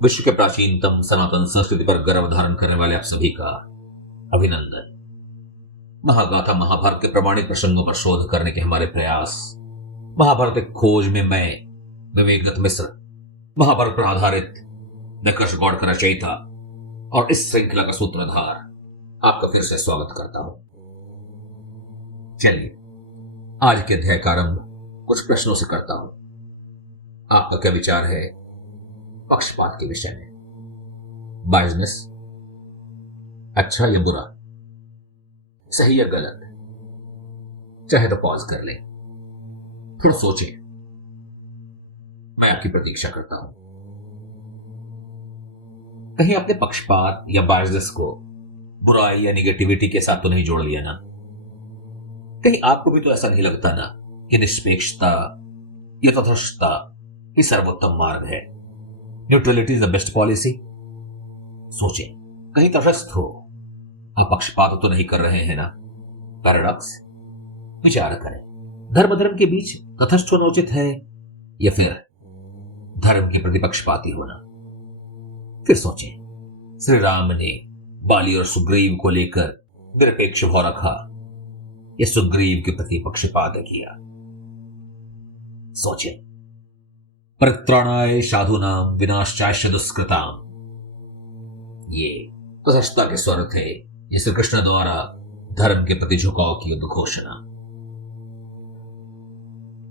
विश्व के प्राचीनतम सनातन संस्कृति पर गर्व धारण करने वाले आप सभी का अभिनंदन। महागाथा महाभारत के प्रमाणिक प्रसंगों पर शोध करने के हमारे प्रयास, महाभारत एक खोज में मैं विवेकदत्त मिश्र, महाभारत पर आधारित निष्कर्ष गौड़ का रचयिता और इस श्रृंखला का सूत्रधार आपका फिर से स्वागत करता हूं। चलिए आज के अध्याय का आरंभ कुछ प्रश्नों से करता हूं। आपका क्या विचार है पक्षपात के विषय में? बायसनेस अच्छा या बुरा, सही या गलत? चाहे तो पॉज कर लें, थोड़ा सोचें। मैं आपकी प्रतीक्षा करता हूं। कहीं आपने पक्षपात या बायसनेस को बुराई या निगेटिविटी के साथ तो नहीं जोड़ लिया ना? कहीं आपको भी तो ऐसा नहीं लगता ना कि निष्पेक्षता या तटस्थता ही सर्वोत्तम मार्ग है? Neutrality is the best policy. सोचें, कहीं तटस्थ हो, आप पक्षपात तो नहीं कर रहे हैं ना? पैराडॉक्स। विचार करें, धर्म के बीच तटस्थ होना उचित है या फिर धर्म के प्रति पक्षपाती होना? फिर सोचें, श्री राम ने बाली और सुग्रीव को लेकर निरपेक्ष भाव रखा या सुग्रीव के प्रति पक्षपात किया? सोचें, परित्राणाय साधूनां विनाशाय दुष्कृताम्, ये तटस्थता के स्वर थे ये श्री कृष्ण द्वारा धर्म के प्रति झुकाव की उद्घोषणा।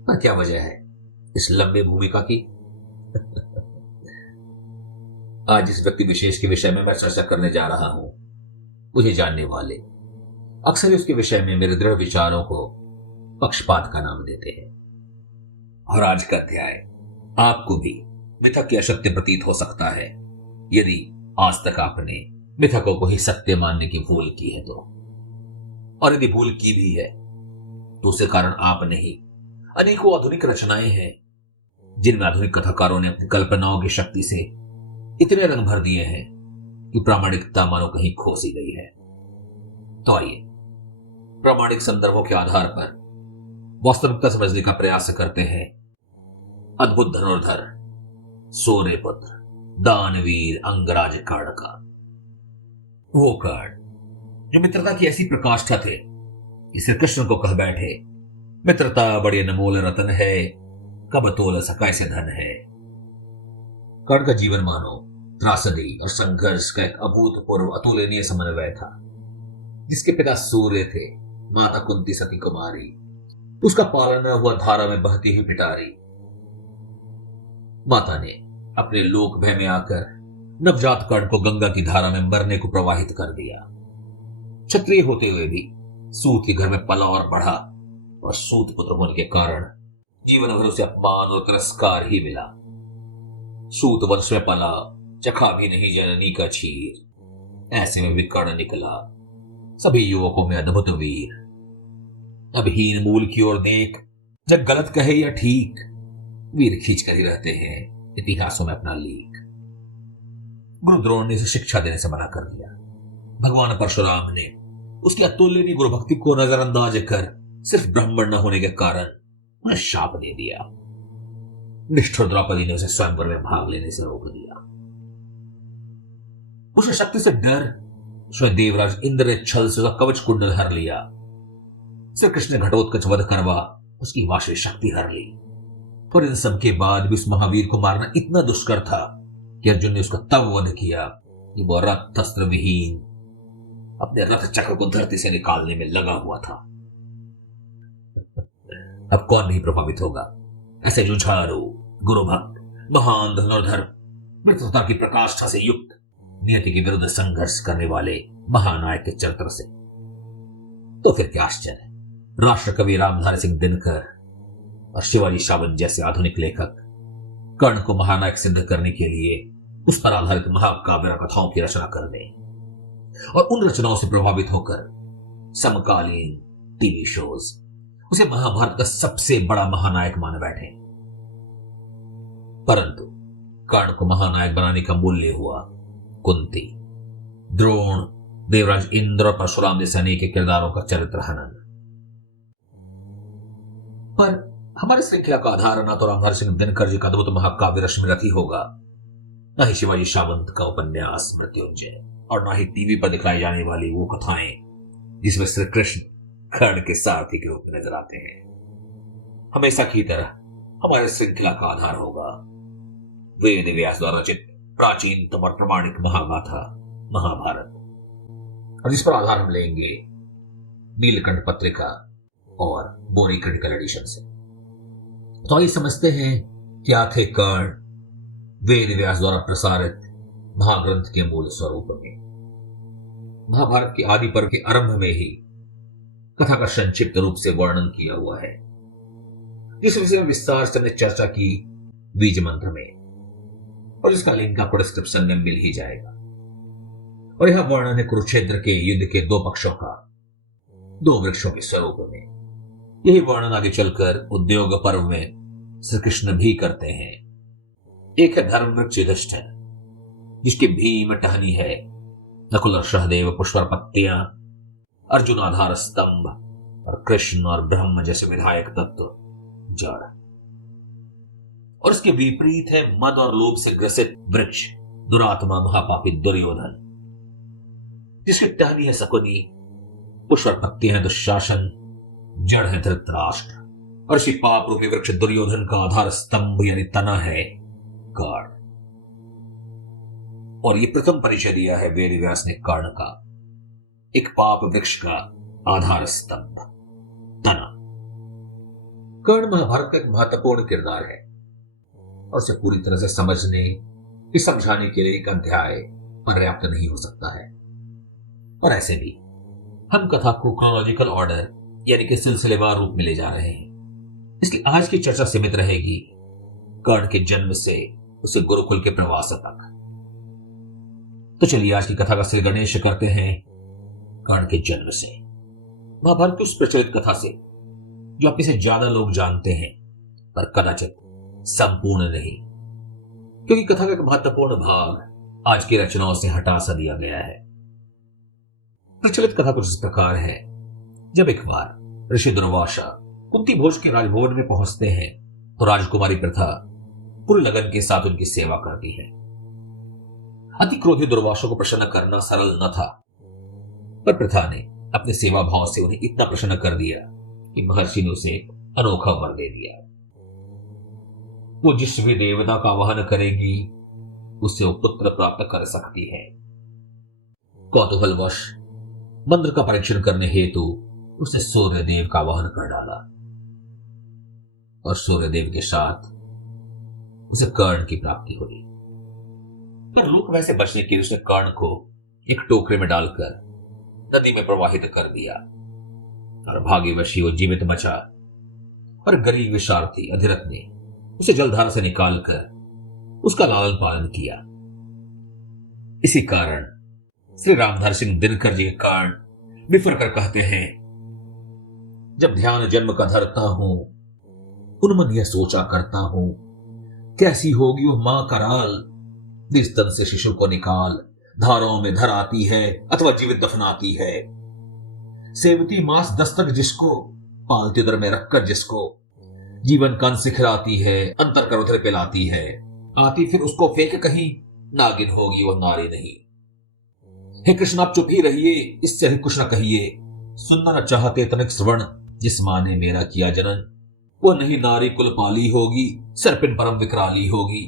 पर क्या वजह है इस लंबे भूमिका की? आज इस व्यक्ति विशेष के विषय में मैं चर्चा करने जा रहा हूं। मुझे जानने वाले अक्सर उसके विषय में मेरे दृढ़ विचारों को पक्षपात का नाम देते हैं। और आज का अध्याय आपको भी मिथक या सत्य प्रतीत हो सकता है यदि आज तक आपने मिथकों को ही सत्य मानने की भूल की है तो। और यदि भूल की भी है तो उसके कारण आप नहीं, अनेकों आधुनिक रचनाएं हैं जिनमें आधुनिक कथाकारों ने अपनी कल्पनाओं की शक्ति से इतने रंग भर दिए हैं कि प्रामाणिकता मानो कहीं खो सी गई है। तो आइए प्रामाणिक संदर्भों के आधार पर वास्तविकता समझने का प्रयास करते हैं। अद्भुत धनुर्धर सूर्य पुत्र दानवीर अंगराज कर्ण का, वो कर्ण जो मित्रता की ऐसी प्रकाष्ठा थे कि श्री कृष्ण को कह बैठे, मित्रता बड़ी अनमोल रतन है, कब तोल सका ऐसे धन है। कर्ण का जीवन मानो त्रासदी और संघर्ष का एक अभूतपूर्व अतुलनीय समन्वय था। जिसके पिता सूर्य थे, माता कुंती सती कुमारी, उसका पालन हुआ धारा में बहती हुई पिटारी। माता ने अपने लोक भय में आकर नवजात कर्ण को गंगा की धारा में मरने को प्रवाहित कर दिया। क्षत्रिय होते हुए भी सूत के घर में पला और बढ़ा और सूत पुत्र होने के कारण जीवन भर उसे अपमान और तिरस्कार ही मिला। सूत वंश में पला, चखा भी नहीं जननी का चीर, ऐसे में भी कर्ण निकला सभी युवकों में अद्भुत वीर। अब हीन मूल की ओर देख, जब गलत कहे या ठीक, वीर खींच कर ही रहते हैं इतिहासों में अपना लीक। गुरु द्रोण ने उसे शिक्षा देने से मना कर दिया। भगवान परशुराम ने उसकी अतुलनीय गुरु भक्ति को नजरअंदाज कर सिर्फ ब्राह्मण न होने के कारण उन्हें शाप दे दिया। निष्ठुर द्रौपदी ने उसे स्वयंवर में भाग लेने से रोक दिया। उसे शक्ति से डर स्वयं देवराज इंद्र ने छल से उसका कवच कुंडल हर लिया। श्री कृष्ण ने घटोत्कच वध करवा उसकी वाशी शक्ति हर ली। पर इन सब के बाद भी उस महावीर को मारना इतना दुष्कर था कि अर्जुन ने उसका तब वध किया कि वह रथ अस्त्र विहीन अपने रथ चक्र को धरती से निकालने में लगा हुआ था। अब कौन नहीं प्रभावित होगा ऐसे जुझारू गुरु भक्त महान धनुर्धर मित्रता की प्रकाष्ठा से युक्त नियति के विरुद्ध संघर्ष करने वाले महानायक के चरित्र से? तो फिर क्या आश्चर्य, राष्ट्र कवि रामधारी सिंह दिनकर और शिवाजी सावंत जैसे आधुनिक लेखक कर्ण को महानायक सिद्ध करने के लिए उस पर आधारित महाकाव्य कथाओं की रचना करने और उन रचनाओं से प्रभावित होकर समकालीन टीवी शोज उसे महाभारत का सबसे बड़ा महानायक मान बैठे। परंतु कर्ण को महानायक बनाने का मूल्य हुआ कुंती, द्रोण, देवराज इंद्र और परशुराम जैसे अनेक किरदारों का चरित्र हनन। पर हमारे श्रृंखला का आधार न तो रामधारी सिंह दिनकर जी का अद्भुत महाकाव्य रश्मि रथी होगा, न ही शिवाजी सावंत का उपन्यास मृत्युंजय, और न ही टीवी पर दिखाई जाने वाली वो कथाएं जिसमें श्री कृष्ण कर्ण के सारथी के रूप में नजर आते हैं। हमेशा की तरह हमारे श्रृंखला का आधार होगा वेद व्यास द्वारा रचित प्राचीनतम और प्रमाणिक महागाथा महाभारत, और इस पर आधार हम लेंगे नीलकंठ पत्रिका और बोरी क्रिटिकल एडिशन से। तो आइए समझते हैं क्या थे कर्ण वेद व्यास द्वारा प्रसारित महाग्रंथ के मूल स्वरूप में। महाभारत के आदि पर्व के आरंभ में ही कथा का संक्षिप्त रूप से वर्णन किया हुआ है, जिस विषय में विस्तार से हमने चर्चा की बीज मंत्र में, और इसका लिंक आपको डिस्क्रिप्शन में मिल ही जाएगा। और यह वर्णन है कुरुक्षेत्र के युद्ध के दो पक्षों का, दो वृक्षों के स्वरूप में। यही वर्णन आगे चलकर उद्योग पर्व में श्री कृष्ण भी करते हैं। एक है धर्म वृक्ष युधिष्ठिर, जिसके भीम टहनी है, नकुल और सहदेव पुष्पर पत्तियां, अर्जुन आधार स्तंभ, और कृष्ण और ब्रह्म जैसे विधायक तत्व जड़। और इसके विपरीत है मद और लोभ से ग्रसित वृक्ष दुरात्मा महापापी दुर्योधन, जिसकी टहनी है शकुनी, पुष्पर पत्तियां है दुशासन, जड़ है धृतराष्ट्र, और इसी पाप रूपी वृक्ष दुर्योधन का आधार स्तंभ यानी तना है कर्ण। और ये प्रथम परिचय दिया है वेद व्यास ने कर्ण का, एक पाप वृक्ष का आधार स्तंभ तना। कर्ण महाभारत का एक महत्वपूर्ण किरदार है, और उसे पूरी तरह से समझने या समझाने के लिए एक अध्याय पर्याप्त नहीं हो सकता है। और ऐसे भी हम कथा को क्रोनोलॉजिकल ऑर्डर यानी कि सिलसिलेवार रूप में ले जा रहे हैं, इसलिए आज की चर्चा सीमित रहेगी कर्ण के जन्म से उसे गुरुकुल के प्रवास तक। तो चलिए आज की कथा का श्री गणेश करते हैं कर्ण के जन्म से, महाभारत की उस प्रचलित कथा से जो आप इसे ज्यादा लोग जानते हैं पर कदाचित संपूर्ण नहीं, क्योंकि कथा का एक महत्वपूर्ण भाग आज की रचनाओं से हटा सा दिया गया है। प्रचलित कथा कुछ इस प्रकार है। जब एक बार ऋषि दुर्वासा कुंती भोज के राजभवन में पहुंचते हैं तो राजकुमारी प्रथा पूरी लगन के साथ उनकी सेवा करती है। अति क्रोधी दुर्वासा को प्रसन्न करना सरल न था, पर प्रथा ने अपने सेवा भाव से उन्हें इतना प्रसन्न कर दिया कि महर्षि ने उसे अनोखा वर दे दिया। वो जिस भी देवता का आवाहन करेगी उससे वो पुत्र प्राप्त कर सकती है। कौतूहलवश मंत्र का परीक्षण करने हेतु उसने सूर्यदेव का आवाहन कर डाला, और सूर्यदेव के साथ उसे कर्ण की प्राप्ति हुई। पर लोक वैसे बचने के लिए उसने कर्ण को एक टोकरे में डालकर नदी में प्रवाहित कर दिया, और भाग्यवश वो जीवित बचा, और गरीब विशार्थी अधिरथ ने उसे जलधारा से निकालकर उसका लालन पालन किया। इसी कारण श्री रामधारी सिंह दिनकर जी के कर्ण बिफर कर कहते हैं, जब ध्यान जन्म का धरता हूं उन्मन यह सोचा करता हूं, कैसी होगी वो मां कराल, जिस तन से शिशु को निकाल धाराओं में धर आती है अथवा जीवित दफनाती है। सेवती मांस दस्तक जिसको, पालती दर में रखकर जिसको, जीवन कान सिखलाती है अंतर कर उधर पिलाती है, आती फिर उसको फेंक कहीं, नागिन होगी वो नारी नहीं। हे कृष्ण आप चुप ही रहिए, इससे अधिक कुछ न कहिए, सुनना न चाहते तनिक श्रवण, जिस मां ने मेरा किया जनन, वो नहीं नारी कुल पाली होगी, सर्पिन परम विकराली होगी।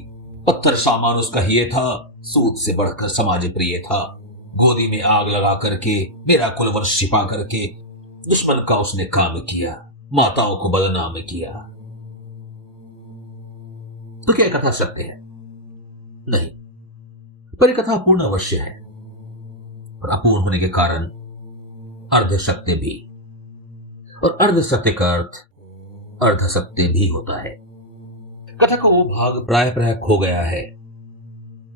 पत्थर सामान उसका ही था, सूद से बढ़कर समाज प्रिय था, गोदी में आग लगा करके मेरा कुल वंश छिपा करके दुश्मन का उसने काम किया, माताओं को बदनाम किया। तो क्या कथा सत्य है? नहीं, पर यह कथा अपूर्ण अवश्य है, और अपूर्ण होने के कारण अर्ध सत्य भी, और अर्ध सत्य का अर्थ अर्ध सत्य भी होता है। कथा का वो भाग प्राय खो गया है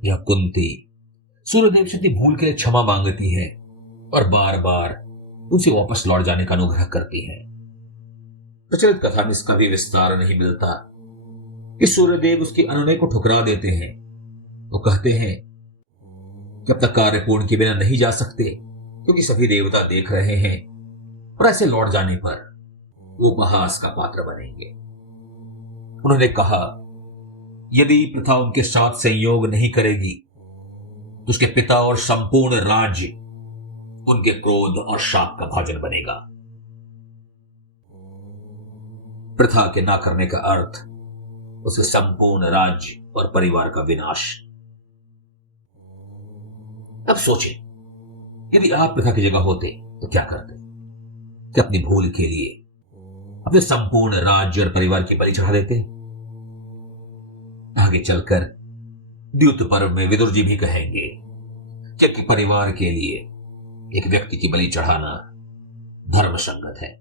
जहां कुंती सूर्यदेव से भूल के लिए क्षमा मांगती है और बार बार उनसे वापस लौट जाने का अनुग्रह करती है। प्रचलित कथा में इसका भी विस्तार नहीं मिलता कि सूर्यदेव उसके अनुनय को ठुकरा देते हैं। वो कहते हैं कि अब तक कार्य पूर्ण के बिना नहीं जा सकते क्योंकि सभी देवता देख रहे हैं, और ऐसे लौट जाने पर वो उपहास का पात्र बनेंगे। उन्होंने कहा यदि प्रथा उनके साथ संयोग नहीं करेगी तो उसके पिता और संपूर्ण राज्य उनके क्रोध और शाप का भाजन बनेगा। प्रथा के ना करने का अर्थ उसके संपूर्ण राज्य और परिवार का विनाश। अब सोचिए, यदि आप प्रथा की जगह होते तो क्या करते? कि अपनी भूल के लिए अपने संपूर्ण राज्य और परिवार की बलि चढ़ा देते? आगे चलकर द्यूत पर्व में विदुर जी भी कहेंगे कि अपने परिवार के लिए एक व्यक्ति की बलि चढ़ाना धर्म संगत है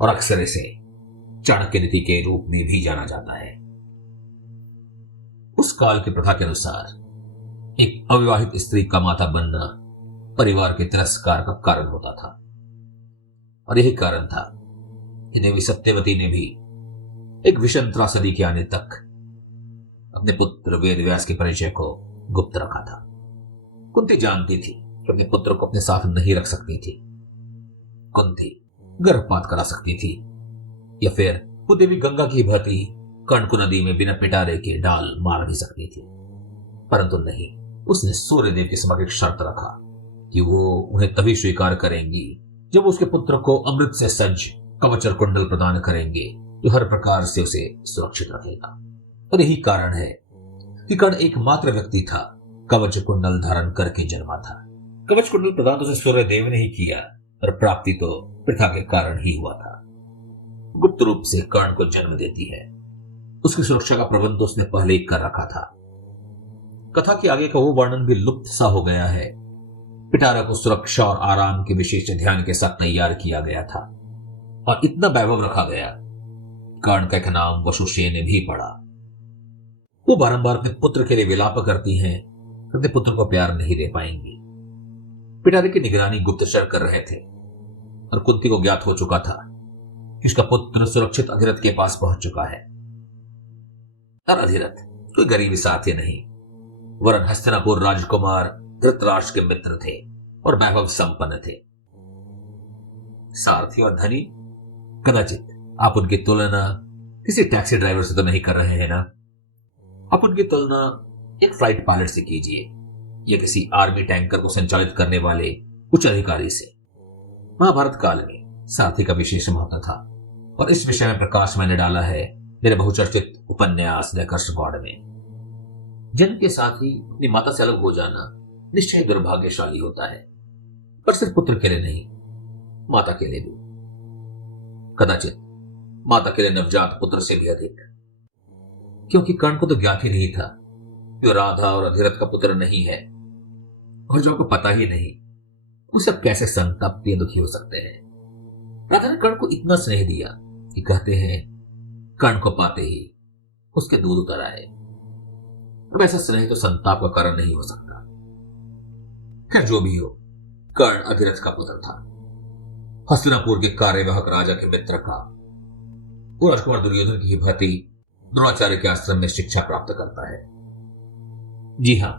और अक्सर इसे चाणक्य नीति के रूप में भी जाना जाता है। उस काल की प्रथा के अनुसार एक अविवाहित स्त्री का माता बनना परिवार के तिरस्कार का कारण होता था और यही कारण था कि देवी सत्यवती ने भी एक विषम त्रासदी के आने तक अपने पुत्र वेदव्यास के परिचय को गुप्त रखा था। कुंती जानती थी कि अपने पुत्र को अपने साथ नहीं रख सकती थी। कुंती गर्भपात करा सकती थी या फिर वो देवी गंगा की भांति कर्ण को नदी में बिना पिटारे के डाल मार भी सकती थी, परंतु नहीं, उसने सूर्यदेव के समक्ष एक शर्त रखा कि वो उन्हें तभी स्वीकार करेंगी जब उसके पुत्र को अमृत से सज्ज कवच और कुंडल प्रदान करेंगे जो हर प्रकार से उसे सुरक्षित रखेगा। और यही कारण है कि कर्ण एकमात्र व्यक्ति था कवच कुंडल धारण करके जन्मा था। कवच कुंडल प्रदान तो उसे सूर्यदेव ने ही किया और प्राप्ति तो प्रथा के कारण ही हुआ था। गुप्त रूप से कर्ण को जन्म देती है, उसकी सुरक्षा का प्रबंध तो उसने पहले ही कर रखा था। कथा के आगे का वो वर्णन भी लुप्त सा हो गया है। पिटारा को सुरक्षा और आराम के विशेष ध्यान के साथ तैयार किया गया था और इतना वैभव रखा गया, कर्ण का एक नाम वसुसेन भी पड़ा। वो बारंबार अपने पुत्र के लिए विलाप करती हैं, अपने पुत्र को प्यार नहीं दे पाएंगी। पिटारे की निगरानी गुप्तचर कर रहे थे और कुंती को ज्ञात हो चुका था कि उसका पुत्र सुरक्षित अधिरथ के पास पहुंच चुका है। और अधिरथ कोई गरीबी साथी नहीं, वरन हस्तिनापुर राजकुमार धृतराष्ट्र के मित्र थे और वैभव संपन्न थे। सारथी और धनी, कदाचित आप उनकी तुलना किसी टैक्सी ड्राइवर से तो नहीं कर रहे हैं ना? आप उनकी तुलना एक फ्लाइट पायलट से कीजिए या किसी आर्मी टैंकर को संचालित करने वाले उच्च अधिकारी से। महाभारत काल में सारथी का विशेष महत्व था और इस विषय में प्रकाश मैंने डाला है मेरे बहुचर्चित उपन्यास द कर्स्ट गॉड में। जन्म के साथ ही अपनी माता से अलग हो जाना निश्चय दुर्भाग्यशाली होता है, पर सिर्फ पुत्र के लिए नहीं, माता के लिए भी, कदाचित माता के लिए नवजात पुत्र से भी अधिक, क्योंकि कर्ण को तो ज्ञात ही नहीं था कि राधा और अधिरथ का पुत्र नहीं है और जो को पता ही नहीं वो सब कैसे संतप्त या दुखी हो सकते हैं। राधा ने कर्ण को इतना स्नेह दिया कि कहते हैं कर्ण को पाते ही उसके दूध उतर आए। अब ऐसा स्नेह तो संताप का कारण नहीं हो सकता। खैर जो भी हो, कर्ण अधिरथ का पुत्र था, हस्तिनापुर के कार्यवाहक राजा के मित्र का। वो राजकुमार दुर्योधन की भांति द्रोणाचार्य के आश्रम में शिक्षा प्राप्त करता है। जी हां,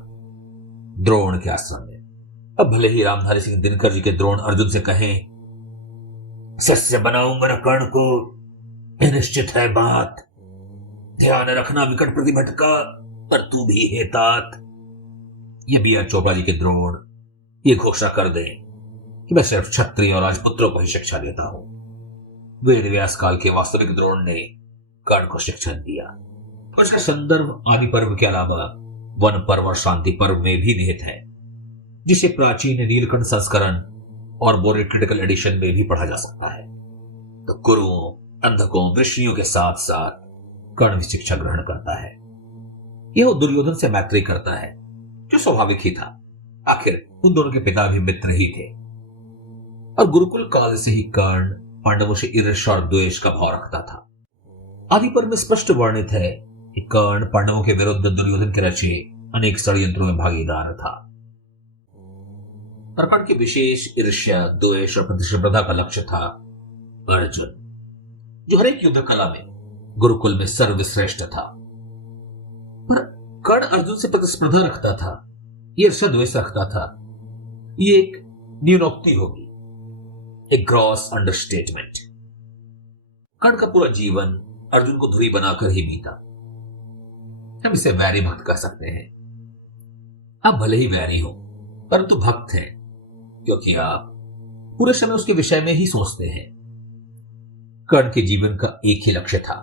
द्रोण के आश्रम में। अब भले ही रामधारी सिंह दिनकर जी के द्रोण अर्जुन से कहें सस्य बनाऊंगा न कर्ण को, यह निश्चित है बात, ध्यान रखना विकट प्रतिभट का, पर तू भी है तात। ये बी आर चोपड़ा जी के द्रोण ये घोषणा कर दें कि मैं सिर्फ क्षत्रिय और राजपुत्रों को ही शिक्षा देता हूं। वेद व्यास काल के वास्तविक द्रोण ने कर्ण को शिक्षण दिया और इसका संदर्भ आदि पर्व के अलावा वन पर्व और शांति पर्व में भी निहित है, जिसे प्राचीन नीलकंठ संस्करण और बोरेट क्रिटिकल एडिशन में भी पढ़ा जा सकता है। तो गुरुओं, अंधकों, ऋषियों के साथ साथ कर्ण भी शिक्षा ग्रहण करता है। यह दुर्योधन से मैत्री करता है, जो स्वाभाविक ही था, आखिर उन दोनों के पिता भी मित्र ही थे। और गुरुकुल काल से ही कर्ण पांडवों से ईर्ष्या और द्वेष का भाव रखता था। आदि पर में स्पष्ट वर्णित है कि कर्ण पांडवों के विरुद्ध दुर्योधन के रचे अनेक षड्यंत्रों में भागीदार था। और कर्ण की विशेष ईर्ष्या, द्वेष और प्रतिस्पर्धा का लक्ष्य था अर्जुन, जो हर एक युद्ध कला में गुरुकुल में सर्वश्रेष्ठ था। पर कर्ण अर्जुन से प्रतिस्पर्धा रखता था, ईर्ष्या द्वेष रखता था, ये एक न्यूनोक्ति होगी, एक ग्रॉस अंडरस्टेटमेंट। कर्ण का पूरा जीवन अर्जुन को धुरी बनाकर ही बीता। हम इसे वैरी भक्त कह सकते हैं। आप भले ही वैरी हो परंतु भक्त हैं, क्योंकि आप पूरे समय उसके विषय में ही सोचते हैं। कर्ण के जीवन का एक ही लक्ष्य था,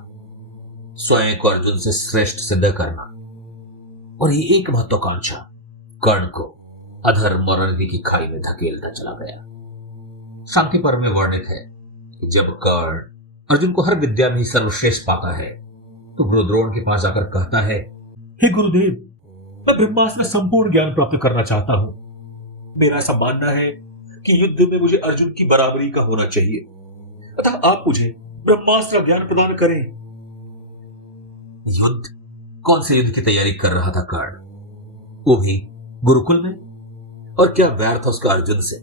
स्वयं को अर्जुन से श्रेष्ठ सिद्ध करना, और ये एक महत्वाकांक्षा कर्ण को अधर्म और अनिति की खाई में धकेलता चला गया। शांति पर्व में वर्णित है कि जब कर्ण अर्जुन को हर विद्या में ही सर्वश्रेष्ठ पाता है तो गुरु द्रोण के पास जाकर कहता है, हे गुरुदेव, मैं ब्रह्मास्त्र का संपूर्ण ज्ञान प्राप्त करना चाहता हूं। मेरा ऐसा मानना है कि युद्ध में मुझे अर्जुन की बराबरी का होना चाहिए, अतः आप मुझे ब्रह्मास्त्र का ज्ञान प्रदान करें। युद्ध? कौन से युद्ध की तैयारी कर रहा था कर्ण, वो भी गुरुकुल में? और क्या वैर था उसका अर्जुन से?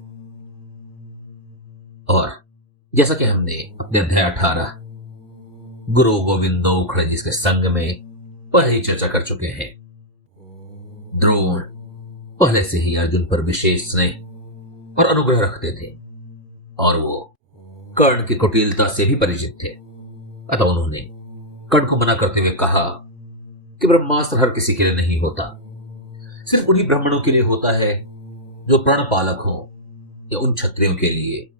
और जैसा कि हमने अपने अध्याय 18 गुरु गोविंदो उखड़े जिसके संग में पहले ही चर्चा कर चुके हैं, द्रोण पहले से ही अर्जुन पर विशेष स्नेह और अनुग्रह रखते थे और वो कर्ण की कुटिलता से भी परिचित थे। अतः उन्होंने कर्ण को मना करते हुए कहा कि ब्रह्मास्त्र हर किसी के लिए नहीं होता, सिर्फ उन्हीं ब्राह्मणों के लिए होता है जो प्रण पालक हो, या उन क्षत्रियों के लिए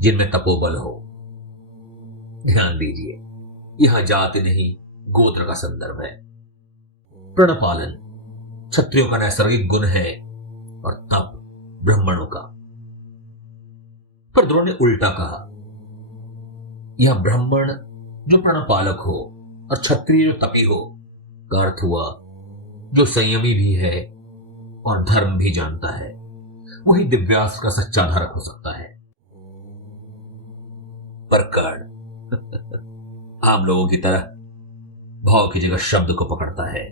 जिनमें तपोबल हो। ध्यान दीजिए, यह जाति नहीं गोत्र का संदर्भ है। प्रणपालन क्षत्रियों का नैसर्गिक गुण है और तप ब्राह्मणों का। पर द्रोण ने उल्टा कहा, यह ब्राह्मण जो प्रणपालक हो और क्षत्रिय जो तपी हो का अर्थ हुआ जो संयमी भी है और धर्म भी जानता है, वही दिव्यास्त्र का सच्चा धारक हो सकता है। पर कर्ण आम लोगों की तरह भाव की जगह शब्द को पकड़ता है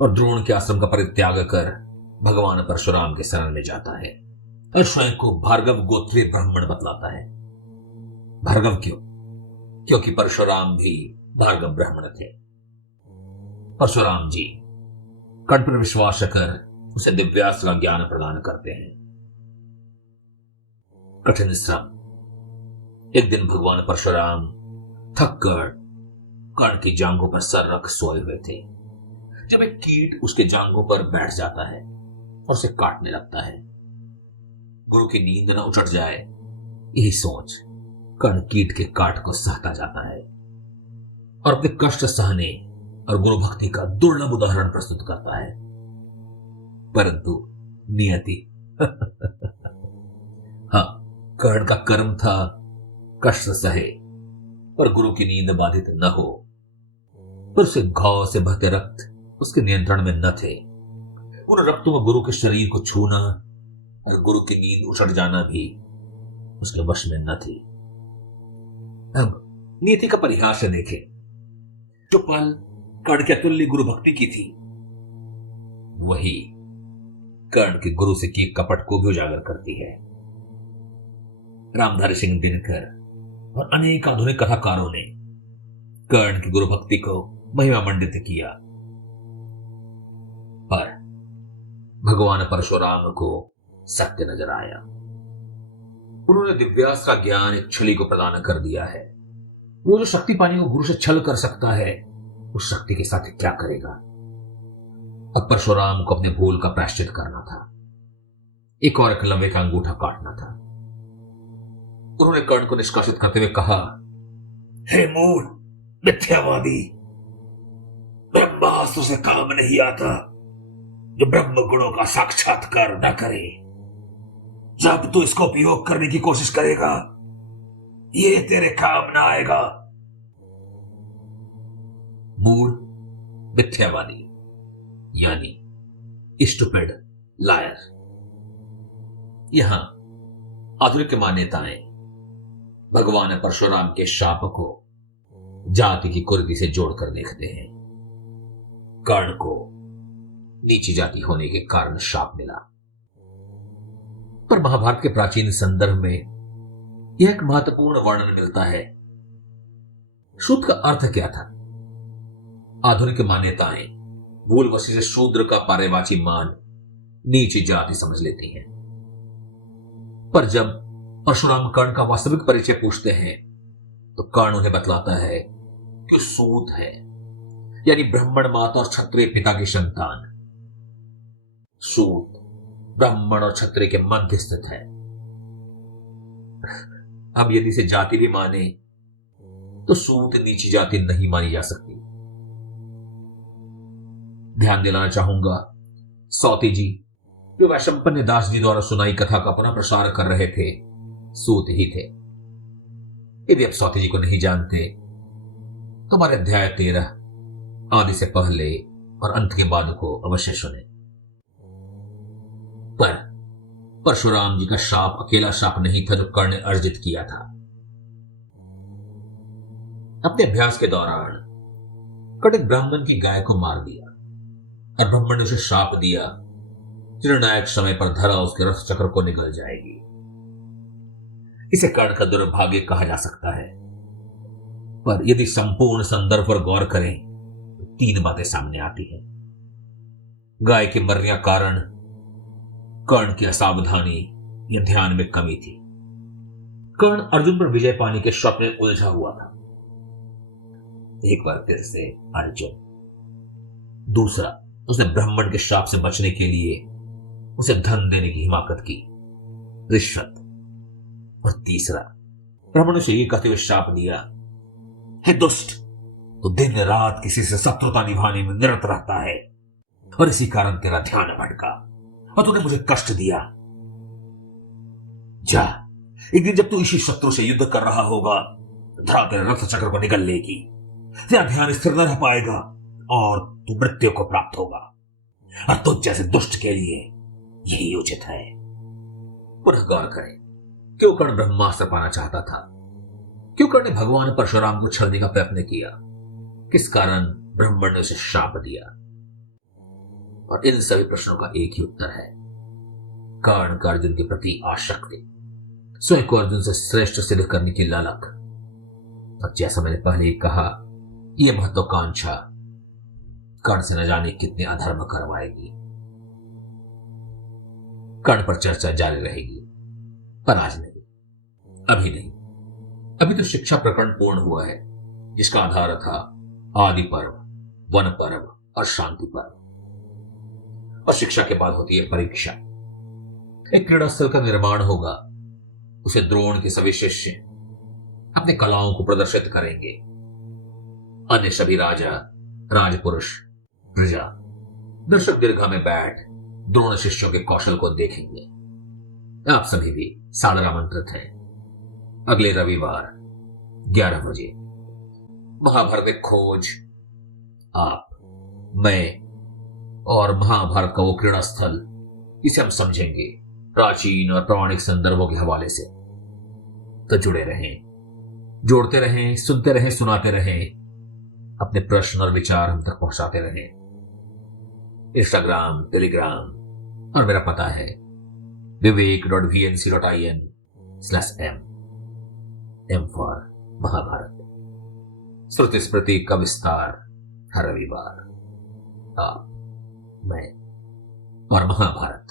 और द्रोण के आश्रम का परित्याग कर भगवान परशुराम के शरण में जाता है और स्वयं को भार्गव गोत्रीय ब्राह्मण बतलाता है। भार्गव क्यों? क्योंकि परशुराम भी भार्गव ब्राह्मण थे। परशुराम जी कर्ण पर विश्वास कर उसे दिव्यास्त्र का ज्ञान प्रदान करते हैं। कठिन श्रम। एक दिन भगवान परशुराम थक कर कर्ण की जांघों पर सर रख सोए हुए थे जब एक कीट उसके जांघों पर बैठ जाता है और उसे काटने लगता है। गुरु की नींद न उचट जाए, यही सोच कर्ण कीट के काट को सहता जाता है और अपने कष्ट सहने और गुरु भक्ति का दुर्लभ उदाहरण प्रस्तुत करता है। परंतु नियति हाँ, कर्ण का कर्म था कष्ट सहे पर गुरु की नींद बाधित न हो, पर उसे घाव से बहते रक्त उसके नियंत्रण में न थे। उन रक्तों में गुरु के शरीर को छूना और गुरु की नींद उछट जाना भी उसके वश में न थी। अब नीति का परिहास देखें। जो पल कर्ण के अतुल्य गुरु भक्ति की थी, वही कर्ण के गुरु से किए कपट को भी उजागर करती है। रामधारी सिंह दिनकर और अनेक आधुनिक कथाकारों ने कर्ण की गुरु भक्ति को महिमा मंडित किया, पर भगवान परशुराम को सत्य नजर आया। उन्होंने दिव्यास्त्र का ज्ञान एक छली को प्रदान कर दिया है। वो जो शक्ति पाने को गुरु से छल कर सकता है, उस शक्ति के साथ क्या करेगा? अब परशुराम को अपने भूल का प्रायश्चित करना था, एक और एकलव्य का अंगूठा काटना था। उन्होंने कर्ण को निष्कासित करते हुए कहा, हे मूढ़ मिथ्यावादी, ब्रह्मास्त्र से काम नहीं आता जो ब्रह्म गुणों का साक्षात्कार न करे। जब तू इसको उपयोग करने की कोशिश करेगा, ये तेरे काम ना आएगा। मूढ़ मिथ्यावादी यानी स्टूपिड लायर। यहां आधुनिक मान्यताएं भगवान परशुराम के शाप को जाति की कुरीति से जोड़कर देखते हैं। कर्ण को नीची जाति होने के कारण शाप मिला, पर महाभारत के प्राचीन संदर्भ में यह एक महत्वपूर्ण वर्णन मिलता है। शूद्र का अर्थ क्या था? आधुनिक मान्यताएं मूलवशी से शूद्र का पारिवाची मान नीची जाति समझ लेती हैं, पर जब परशुराम कर्ण का वास्तविक परिचय पूछते हैं तो कर्ण उन्हें बतलाता है कि सूत है, यानी ब्राह्मण माता और क्षत्रिय पिता की संतान। सूत ब्राह्मण और क्षत्रिय के मध्य स्थित है। अब यदि इसे जाति भी माने तो सूत नीची जाति नहीं मानी जा सकती। ध्यान दिलाना चाहूंगा, सौती जी जो वैशंपन्य दास जी द्वारा सुनाई कथा का पुनः प्रसार कर रहे थे, सूत ही थे। यदि आप सौती जी को नहीं जानते तो हमारे अध्याय 13 आदि से पहले और अंत के बाद को अवश्य सुने। पर परशुराम जी का शाप अकेला शाप नहीं था जो कर्ण ने अर्जित किया था। अपने अभ्यास के दौरान कर्ण ने ब्राह्मण की गाय को मार दिया और ब्राह्मण ने उसे शाप दिया, निर्णायक समय पर धरा उसके रथ चक्र को निकल जाएगी। इसे कर्ण का दुर्भाग्य कहा जा सकता है। पर यदि संपूर्ण संदर्भ पर गौर करें तो 3 बातें सामने आती हैं। गाय के मरने का कारण कर्ण की असावधानी या ध्यान में कमी थी। कर्ण अर्जुन पर विजय पाने के स्वप्न में उलझा हुआ था। एक बार फिर से अर्जुन। दूसरा, उसने ब्राह्मण के शाप से बचने के लिए उसे धन देने की हिमाकत की, रिश्वत। और तीसरा, ब्राह्मण ने उसे ये कहते हुए शाप दिया, हे दुष्ट, तो दिन रात किसी से शत्रुता निभाने में निरत रहता है और इसी कारण तेरा ध्यान भटका और तूने मुझे कष्ट दिया। जा, एक दिन जब तू इसी शत्रु से युद्ध कर रहा होगा, धरा तेरे रथ चक्र को निकल लेगी, तेरा ध्यान स्थिर न रह पाएगा और तू मृत्यु को प्राप्त होगा। और तुझ जैसे दुष्ट के लिए यही उचित है। पुनः गौर करें, क्यों कर्ण ब्रह्मास्त्र पाना चाहता था? क्यों कर्ण ने भगवान परशुराम को छलने का प्रयत्न किया? किस कारण ब्राह्मण ने उसे शाप दिया? और इन सभी प्रश्नों का एक ही उत्तर है, कर्ण का अर्जुन के प्रति आसक्ति, स्वयं को अर्जुन से श्रेष्ठ सिद्ध करने की लालक। और जैसा मैंने पहले कहा, यह महत्वाकांक्षा कर्ण से न जाने कितने अधर्म करवाएगी। कर्ण पर चर्चा जारी रहेगी, पर आज नहीं, अभी नहीं। अभी तो शिक्षा प्रकरण पूर्ण हुआ है, जिसका आधार था आदि पर्व, वन पर्व और शांति पर्व। और शिक्षा के बाद होती है परीक्षा। एक क्रीड़ा स्थल का निर्माण होगा, उसे द्रोण के सभी शिष्य अपने कलाओं को प्रदर्शित करेंगे। अन्य सभी राजा, राजपुरुष, प्रजा दर्शक दीर्घा में बैठ द्रोण शिष्यों के कौशल को देखेंगे। आप सभी भी सादर आमंत्रित हैं। अगले रविवार 11 बजे महाभारत खोज, आप, मैं और महाभारत का वो क्रीड़ा स्थल, इसे हम समझेंगे प्राचीन और प्रमाणिक संदर्भों के हवाले से। तो जुड़े रहें, जोड़ते रहें, सुनते रहें, सुनाते रहें, अपने प्रश्न और विचार हम तक पहुंचाते रहें। इंस्टाग्राम, टेलीग्राम और मेरा पता है vivek.vnc.in/m, M फॉर महाभारत। श्रुति स्मृति का विस्तार हर रविवार, आप, मैं और महाभारत।